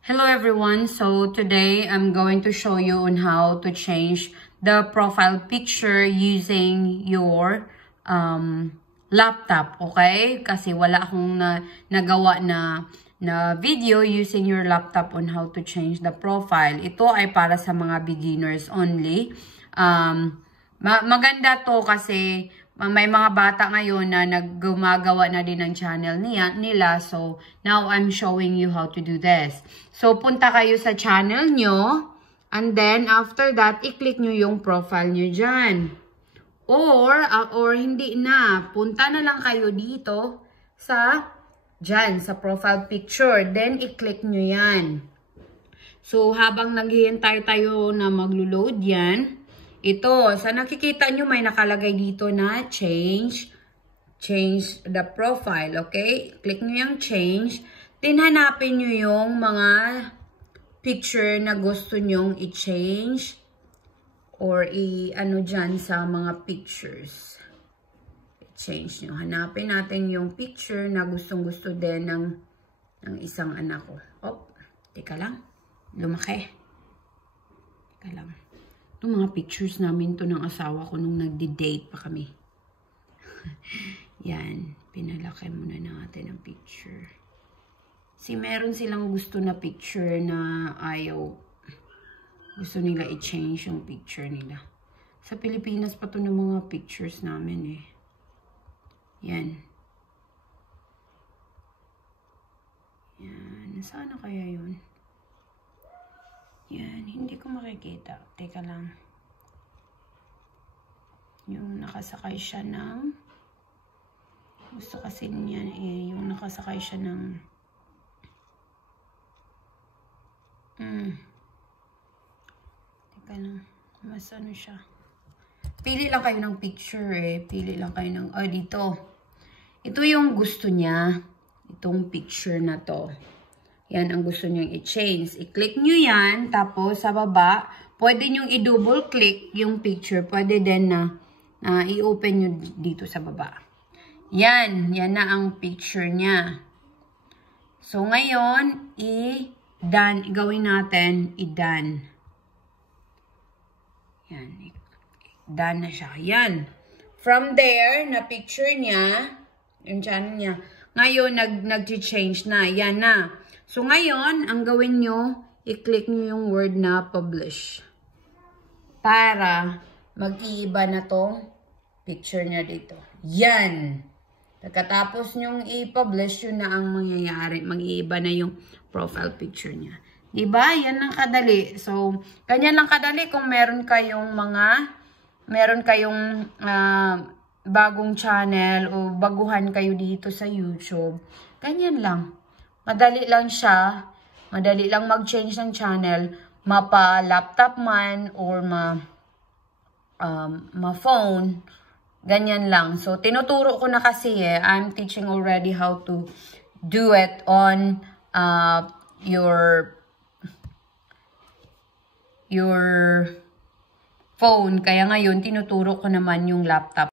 Hello everyone, so today I'm going to show you on how to change the profile picture using your laptop, okay? Kasi wala akong nagawa na video using your laptop on how to change the profile. Ito ay para sa mga beginners only. Maganda to kasi may mga bata ngayon na gumagawa na din ng channel nila. So, now I'm showing you how to do this. So, punta kayo sa channel nyo. And then, after that, i-click nyo yung profile nyo dyan. Or hindi na. Punta na lang kayo dito sa profile picture. Then, i-click nyo yan. So, habang naghihintay tayo na maglo-load yan, ito, sa nakikita nyo may nakalagay dito na change the profile, okay? Click nyo yung change. Then, hanapin nyo yung mga picture na gusto nyong i-change or i-ano dyan sa mga pictures. I-change nyo. Hanapin natin yung picture na gustong-gusto din ng isang anak ko. Oh, teka lang. Lumaki. Teka lang. Itong mga pictures namin to ng asawa ko nung nagde-date pa kami. Yan. Pinalaki muna natin ang picture. Meron silang gusto na picture na ayaw. Gusto nila i-change yung picture nila. Sa Pilipinas pa to ng mga pictures namin eh. Yan. Yan. Nasaan na kaya yun? Yan, hindi ko makikita. Teka lang. Yung nakasakay siya ng... Gusto kasi niyan eh. Yung nakasakay siya ng... Teka lang. Mas ano siya. Pili lang kayo ng picture eh. Pili lang kayo ng... Oh, dito. Ito yung gusto niya. Itong picture na to. Yan ang gusto nyo i-change. I-click nyo yan. Tapos, sa baba, pwede nyo i-double click yung picture. Pwede din na i-open nyo dito sa baba. Yan. Yan na ang picture niya. So, ngayon, gawin natin, i-done. Yan. Done na siya. Yan. From there, na picture niya, yung channel niya, ngayon, nag-change na. Yan na. So, ngayon, ang gawin nyo, i-click nyo yung word na publish. Para mag-iiba na to picture niya dito. Yan. Pagkatapos nyong i-publish, yun na ang mangyayari. Mag-iiba na yung profile picture niya. Diba? Yan lang kadali. So, ganyan lang kadali kung meron kayong bagong channel o baguhan kayo dito sa YouTube. Ganyan lang. Madali lang siya. Madali lang mag-change ng channel. Mapa-laptop man or ma-phone. Ganyan lang. So, tinuturo ko na kasi eh. I'm teaching already how to do it on your phone. Kaya ngayon, tinuturo ko naman yung laptop.